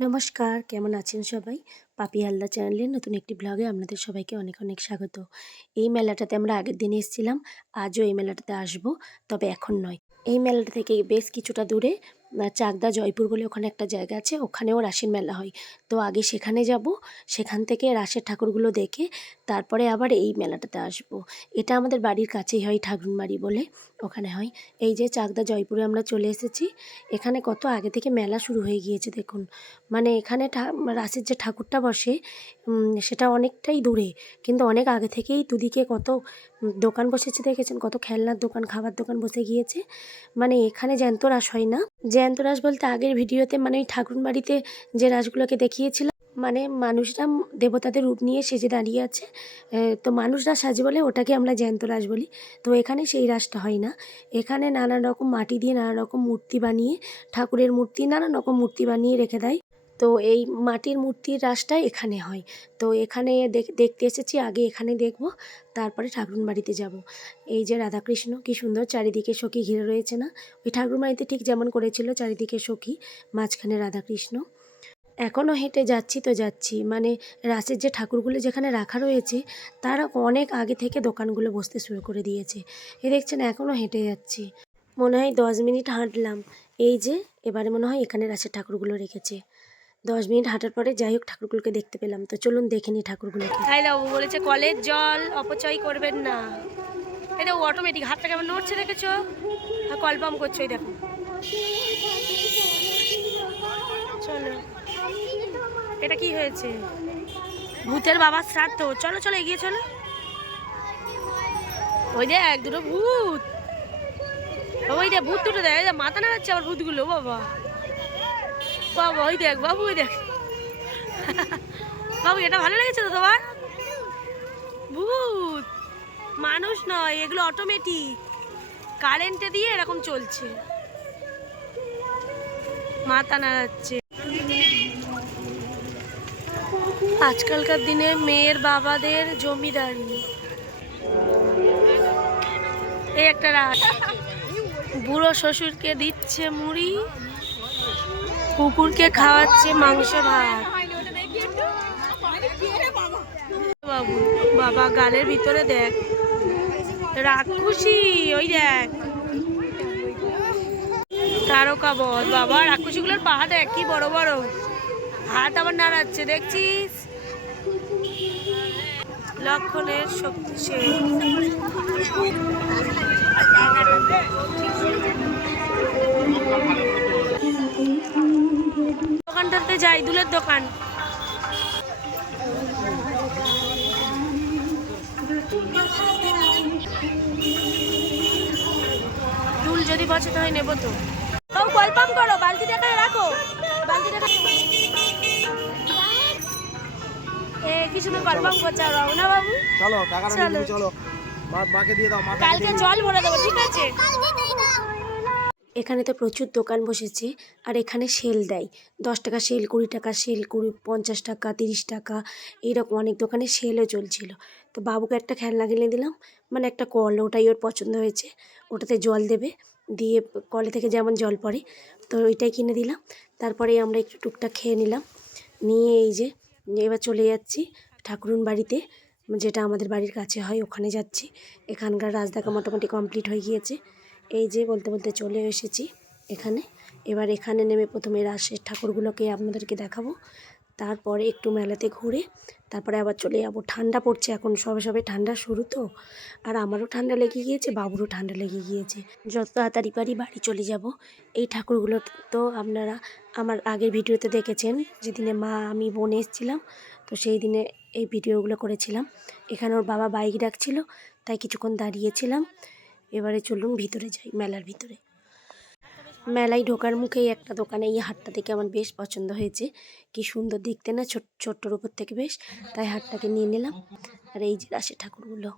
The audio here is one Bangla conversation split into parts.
নমস্কার, কেমন আছেন সবাই? পাপি হালদা চ্যানেলে নতুন একটি ব্লগে আপনাদের সবাইকে অনেক অনেক স্বাগত। এই মেলাটাতে আমরা আগের দিন এসেছিলাম, আজও এই মেলাটাতে আসব, তবে এখন নয়। এই মেলাটা থেকে বেশ কিছুটা দূরে চাকদা জয়পুর বলে ওখানে একটা জায়গা আছে, ওখানেও রাসের মেলা হয়। তো আগে সেখানে যাব, সেখান থেকে রাশের ঠাকুরগুলো দেখে তারপরে আবার এই মেলাটাতে আসব। এটা আমাদের বাড়ির কাছেই হয় ঠাকুরবাড়ি বলে, ওখানে হয়। এই যে চাকদা জয়পুরে আমরা চলে এসেছি, এখানে কত আগে থেকে মেলা শুরু হয়ে গিয়েছে দেখুন। মানে এখানে রাসের যে ঠাকুরটা বসে সেটা অনেকটাই দূরে, কিন্তু অনেক আগে থেকেই দুদিকে কত দোকান বসেছে দেখেছেন? কত খেলনার দোকান, খাবার দোকান বসে গিয়েছে। মানে এখানে জ্যান্ত রাস হয় না। জ্যান্ত রাস বলতে আগের ভিডিওতে মানে ওই ঠাকুর বাড়িতে যে রাসগুলোকে দেখিয়েছিলাম মানে মানুষরা দেবতাদের রূপ নিয়ে সেজে দাঁড়িয়ে আছে। তো মানুষরা সাজে বলে ওটাকে আমরা জ্যান্ত রাস বলি। তো এখানে সেই রাসটা হয় না। এখানে নানান রকম মাটি দিয়ে নানা রকম মূর্তি বানিয়ে, ঠাকুরের মূর্তি নানান রকম মূর্তি বানিয়ে রেখে দেয়। তো এই মাটির মূর্তির রাসটা এখানে হয়। তো এখানে দেখ- দেখতে এসেছি, আগে এখানে দেখব, তারপরে ঠাকুর বাড়িতে যাব। এই যে রাধাকৃষ্ণ, কি সুন্দর চারিদিকে সখী ঘিরে রয়েছে না? ওই ঠাকুর বাড়িতে ঠিক যেমন করেছিল চারিদিকে সখী, মাঝখানে রাধাকৃষ্ণ। এখনও হেঁটে যাচ্ছি তো যাচ্ছি। মানে রাসের যে ঠাকুরগুলো যেখানে রাখা রয়েছে, তারা অনেক আগে থেকে দোকানগুলো বসতে শুরু করে দিয়েছে। এ দেখছেন, এখনও হেঁটে যাচ্ছি। মনে হয় দশ মিনিট হাঁটলাম। এই যে, এবারে মনে হয় এখানে রাসের ঠাকুরগুলো রেখেছে। দশ মিনিট হাঁটার পরে যাই হোক ঠাকুরগুলোকে দেখতে পেলাম। তো চলুন দেখে নিই ঠাকুরগুলোকে। তাই বাবু বলেছে, কলের জল অপচয় করবেন না। এটা অটোমেটিক হাতটা কেমন নড়ছে দেখেছ? পাম্প করছ, এই দেখো। চলো। এটা কি হয়েছে? ভূতের বাবার শ্রাদ্ধ। চলো চলো, এগিয়ে চলো। ওই দেখ দুটো ভূত। ওই দেখ, ভূত দুটো দেখ মাথা নাড়াচ্ছে আবার ভূতগুলো, বাবা। বাবা, ওই দেখ, বাবু, ওই দেখ। বাবু, এটা ভালো লেগেছে তো তোমার? ভূত। মানুষ নয়, এগুলো অটোমেটিক কারেন্টে দিয়ে এরকম চলছে। মাথা নাড়াচ্ছে। আজকালকার দিনে মেয়ের বাবাদের জমিদারি। এই একটা রাত বুড়ো শ্বশুরকে দিচ্ছে মুড়ি, কুকুরকে খাওয়াচ্ছে মাংস ভাত। বাবু, বাবা গালের ভিতরে দেখ। রাক্ষসী, ওই দেখ। তারকা বধ, বাবা, রাক্ষসীগুলোর পা দেখ, কি বড় বড়। হাত আবার নাড়াচ্ছে, দেখছিস? লক্ষণের শক্তি সে। দোকানটাতে যাই, দুলের দোকান। যদি পছন্দ হয়, নেব তো। কলপাম করো, বালতি এখানে রাখো। বালতি এ কি সুন্দর কলপাম করছে আর বাবু চলো টাকাটা নিয়ে চলো। তুমি চলো। মা মাকে দিয়ে দাও মাকে কালকে জল ভরে দেবো ঠিক আছে? এখানে তো প্রচুর দোকান বসেছে আর এখানে সেল দেয়। দশ টাকা সেল কুড়ি টাকা সেল কুড়ি পঞ্চাশ টাকা তিরিশ টাকা এইরকম অনেক দোকানে সেলও চলছিল। তো বাবুকে একটা খেলনা কিনে দিলাম মানে একটা কল ওটাই ওর পছন্দ হয়েছে। ওটাতে জল দেবে দিয়ে কলে থেকে যেমন জল পড়ে তো ওইটাই কিনে দিলাম। তারপরে আমরা একটু টুকটাক খেয়ে নিলাম। নিয়ে এই যে এবার চলে যাচ্ছি ঠাকুরুন বাড়িতে, যেটা আমাদের বাড়ির কাছে হয়, ওখানে যাচ্ছি। এখানকার রাজ মোটামুটি কমপ্লিট হয়ে গিয়েছে। এই যে বলতে বলতে চলে এসেছি এখানে। এবার এখানে নেমে প্রথমে রাসের ঠাকুরগুলোকে আপনাদেরকে দেখাবো। তারপরে একটু মেলাতে ঘুরে তারপরে আবার চলে যাব। ঠান্ডা পড়ছে এখন সবে সবে, ঠান্ডা শুরু তো। আর আমারও ঠান্ডা লেগে গিয়েছে, বাবুরও ঠান্ডা লেগে গিয়েছে। যত তাড়াতাড়ি পারি বাড়ি চলে যাব। এই ঠাকুরগুলো তো আপনারা আমার আগের ভিডিওতে দেখেছেন, যেদিনে মা আমি বোন এসেছিলাম, তো সেই দিনে এই ভিডিওগুলো করেছিলাম। এখানে ওর বাবা বাইক ডাকছিল, তাই কিছুক্ষণ দাঁড়িয়েছিলাম। এবারে চলুন ভিতরে যাই, মেলার ভিতরে। মেলায় ঢোকার মুখেই একটা দোকানে এই হাটটা থেকে আমার বেশ পছন্দ হয়েছে। কি সুন্দর দেখতে না ছোট ছোট্টর উপর থেকে বেশ। তাই হাটটাকে নিয়ে নিলাম। আর এই যে রাশের ঠাকুরগুলো।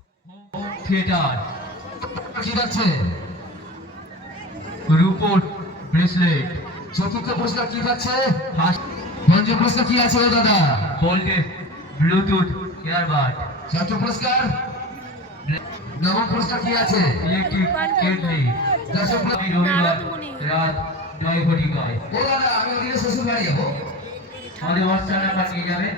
থিয়েটার। কি রূপোর ব্রেসলেট। চতুর্থ পুরস্কার কি পাচ্ছে? পঞ্চম পুরস্কার কি আছে ও দাদা? গোল্ডে ব্লুটুথ ইয়ারবাড ষষ্ঠ পুরস্কার নবম পুরস্কার কি আছে? ইলেকট্রিক কেটলি দশম রবিবার। রাত নয় ও দাদা আমি ওদিকে শ্বশুর বাড়ি যাব। আমাদের হোয়াটসঅ্যাপ নাম্বার নিয়ে যাবেন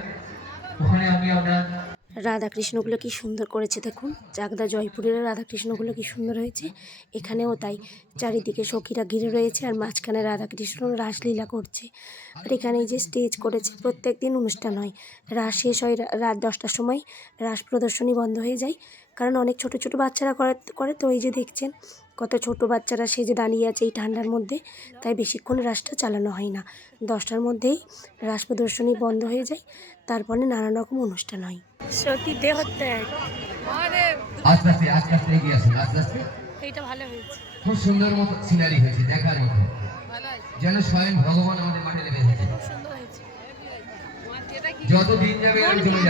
ওখানে আমি আপনার রাধাকৃষ্ণগুলো কি সুন্দর করেছে দেখুন। চাকদা জয়পুরের রাধাকৃষ্ণগুলো কি সুন্দর হয়েছে। এখানেও তাই। চারিদিকে সখীরা ঘিরে রয়েছে আর মাঝখানে রাধাকৃষ্ণ রাসলীলা করছে। আর এখানে যে স্টেজ করেছে প্রত্যেক দিন অনুষ্ঠান হয়। রাস শেষ হয় রা- রাত দশটার সময়। রাস প্রদর্শনী বন্ধ হয়ে যায়। কারণ অনেক ছোট ছোট বাচ্চারা করে করে তো এই যে দেখছেন কত ছোট বাচ্চারা সেজে দাঁড়িয়ে আছে এই ঠান্ডার মধ্যে। তাই বেশিক্ষণ রাসটা চালানো হয় না। দশটার মধ্যেই রাস প্রদর্শনী বন্ধ হয়ে যায় তারপরে নানান রকম অনুষ্ঠান হয়। সত্যি দেহ আস্তে আস্তে আস্তে আস্তে এগিয়ে আসুন আস্তে আস্তে। এইটা ভালো হয়েছে। খুব সুন্দর মতো সিনারি হয়েছে দেখার মতো। যেন স্বয়ং ভগবান আমাদের মাঠে নেমে এসেছে। খুব যত দিন যাবে জমে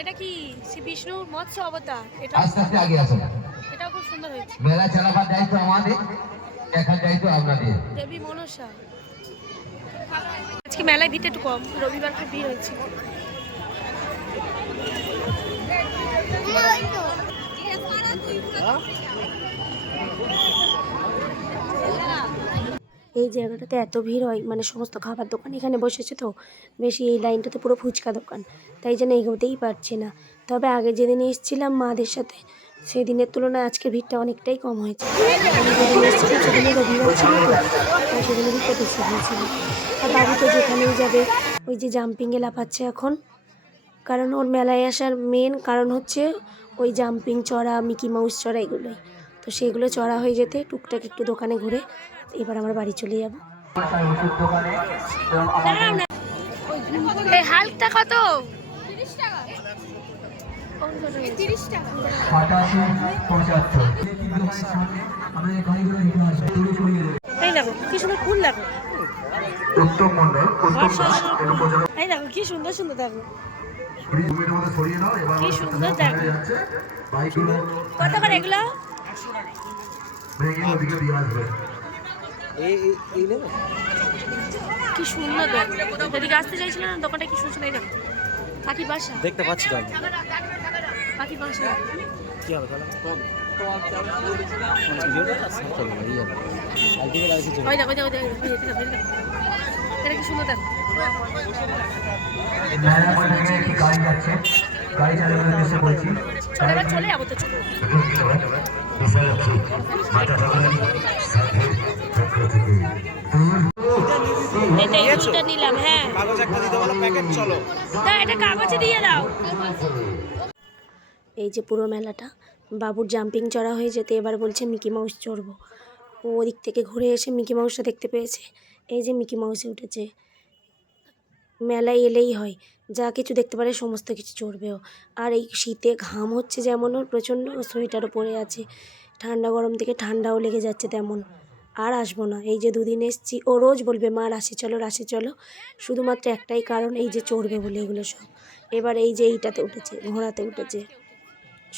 এটা কি শ্রী বিষ্ণুর মৎস্য অবতার? এটা আস্তে আস্তে আগে আসুন এটাও খুব সুন্দর হয়েছে। মেলা চালাবার দায়িত্ব আমাদের দেখার দায়িত্ব আপনাদের। দেবী মনসা। আজকে মেলায় ভিড় একটু কম রবিবার খুব ভিড় হয়েছে এই জায়গাটাতে এত ভিড় হয় মানে সমস্ত খাবার দোকান এখানে বসেছে তো, বেশি এই লাইনটাতে পুরো ফুচকা দোকান, তাই জন্য এগোতেই পারছি না। তবে আগে যেদিন এসেছিলাম মাদের সাথে, সেদিনের তুলনায় আজকে ভিড়টা অনেকটাই কম হয়েছে। সেদিনে হয়েছিল আর বাবু তো যেখানেই যাবে, ওই যে জাম্পিংয়ে লাফাচ্ছে এখন। কারণ ওর মেলায় আসার মেন কারণ হচ্ছে, ওই জাম্পিং চড়া মিকি মাউস চড়া এগুলোই। তো সেগুলো চড়া হয়ে যেতে, টুকটাক একটু দোকানে ঘুরে এবার আমরা বাড়ি চলে যাব। এই হালটা কত? এই দেখো কি সুন্দর ফুল দেখো। উত্তম মন্ডল উত্তম দাস এর উপজেলা এই দেখো কি সুন্দর সুন্দর দেখো। কি সুন্দর দেখো। কত করে এগুলো? ভেঙে ওদিকে দিয়ে আসবে কি সুন্দর এদিকে আসতে চাইছিল না দোকানটা কি সুন্দর দেখো। পাখির বাসা। দেখতে পাচ্ছি তো আমি পাখির বাসা। কি হবে তাহলে। এটা কি সুন্দর দেখো। গাড়ি যাচ্ছে। গাড়ি চালকের উদ্দেশ্যে বলছি। চলে যাব তো চলো এটা এই নিলাম হ্যাঁ। কাগজ একটা দিতে বলো প্যাকেট চলো। না এটা কাগজে দিয়ে দাও। এই যে পুরো মেলাটা বাবুর জাম্পিং চড়া হয়ে যেতে এবার বলছে মিকি মাউস চড়বো। ও ওদিক থেকে ঘুরে এসে মিকি মাউসটা দেখতে পেয়েছে। এই যে মিকি মাউসে উঠেছে। মেলায় এলেই হয় যা কিছু দেখতে পারে সমস্ত কিছু চড়বেও আর এই শীতে ঘাম হচ্ছে যেমন ওর প্রচণ্ড সোয়েটারও পরে আছে। ঠান্ডা গরম থেকে ঠান্ডাও লেগে যাচ্ছে তেমন। আর আসব না। এই যে দুদিন এসছি, ও রোজ বলবে, মা, রাশি চলো রাশি চলো। শুধুমাত্র একটাই কারণ, এই যে চড়বে বলে এগুলো সব। এবার এই যে এইটাতে উঠেছে, ঘোড়াতে উঠেছে।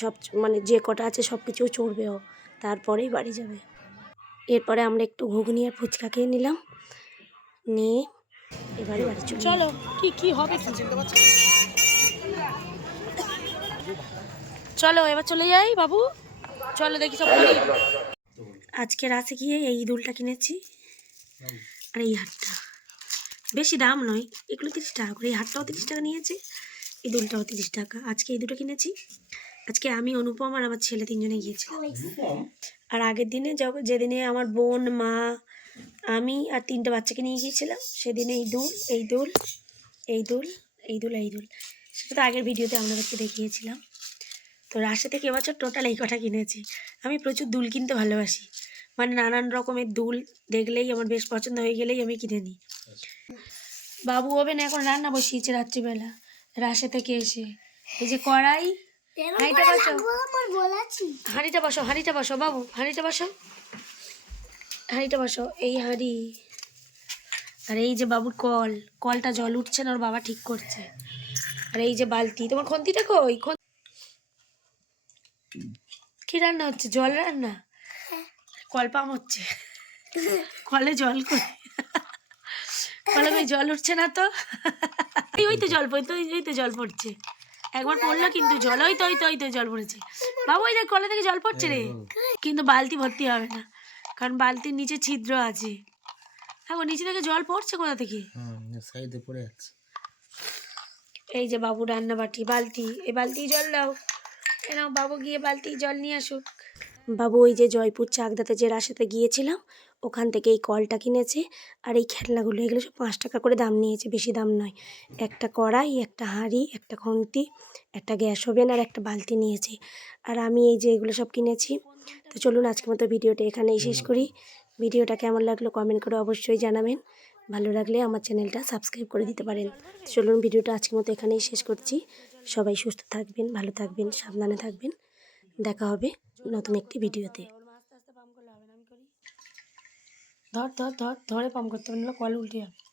সব মানে যে কটা আছে সব কিছু চড়বে ও। তারপরেই বাড়ি যাবে। এরপরে আমরা একটু ঘুগনি আর ফুচকা খেয়ে নিলাম। নিয়ে এবারে বাড়ি চলো চলো, কি কি হবে চলো, এবার চলে যাই বাবু। চলো দেখি সব আজকে রাতে গিয়ে এই দুলটা কিনেছি। আর এই হাটটা। বেশি দাম নয় এগুলো তিরিশ টাকা করে। এই হাটটাও তিরিশ টাকা নিয়েছে এই দুলটাও তিরিশ টাকা। আজকে এই দুটো কিনেছি। আজকে আমি অনুপম আর আমার ছেলে তিনজনে গিয়েছিলাম। আর আগের দিনে যখন যেদিনে আমার বোন মা আমি আর তিনটে বাচ্চাকে নিয়ে গিয়েছিলাম সেদিনে এই দুল এই দুল এই দুল এই দুল এই দুল। সেটা তো আগের ভিডিওতে আপনাদেরকে দেখিয়েছিলাম। তো রাশে থেকে এবছর টোটাল এই কটা কিনেছি। আমি প্রচুর দুল কিনতে ভালোবাসি। মানে নানান রকমের দুল দেখলেই আমার বেশ পছন্দ হয়ে গেলেই আমি কিনে নিই। বাবু ওভেনে এখন রান্না বসিয়েছে রাত্রিবেলা রাশে থেকে এসে। এই যে কড়াই হাঁড়িটা বসো হাঁড়িটা বসো হাঁড়িটা বসো বাবু হাঁড়িটা বসো হাঁড়িটা বসো এই হাঁড়ি। আর এই যে বাবুর কল কলটা জল উঠছে না ওর বাবা ঠিক করছে। আর এই যে বালতি তোমার খন্তিটা কই? কি রান্না হচ্ছে? জল রান্না? কল পাম হচ্ছে। কলে জল কই? কলে কই জল উঠছে না তো? ওই তো জল পড়ছে ওই ওই তো জল পড়ছে। একবার পড়ল কিন্তু জল ওই তো ওই তো ওই তো জল পড়েছে। বাবু ওই দেখ কলে থেকে জল পড়ছে রে। কিন্তু বালতি ভর্তি হবে না কারণ বালতির নিচে ছিদ্র আছে। হ্যাঁ নিচে থেকে জল পড়ছে কোথা থেকে? সাইডে পড়ে যাচ্ছে এই যে বাবু রান্না বাটি বালতি এই বালতি জল দাও। নাও, বাবু গিয়ে বালতি জল নিয়ে আসুক। বাবু, ওই যে জয়পুর চাকদাতে যে রাসাতে গিয়েছিলাম, ওখান থেকে এই কলটা কিনেছে, আর এই খেলনাগুলো, এগুলো সব পাঁচ টাকা করে দাম নিয়েছে, বেশি দাম নয়। একটা কড়াই, একটা হাঁড়ি, একটা খুন্তি, একটা গ্যাস ওভেন আর একটা বালতি নিয়েছে। আর আমি এই যে এগুলো সব কিনেছি, তো চলুন আজকের মতো ভিডিওটা এখানেই শেষ করি। ভিডিওটা কেমন লাগল কমেন্ট করে অবশ্যই জানাবেন। ভালো লাগলে আমার চ্যানেলটা সাবস্ক্রাইব করে দিতে পারেন। চলুন ভিডিওটা আজকের মতো এখানেই শেষ করছি। সবাই সুস্থ থাকবেন, ভালো থাকবেন, সাবধানে থাকবেন। দেখা হবে নতুন একটি ভিডিওতে। ধর ধর ধর, ধরে পাম করতে পারলে কল উল্টে যাবে।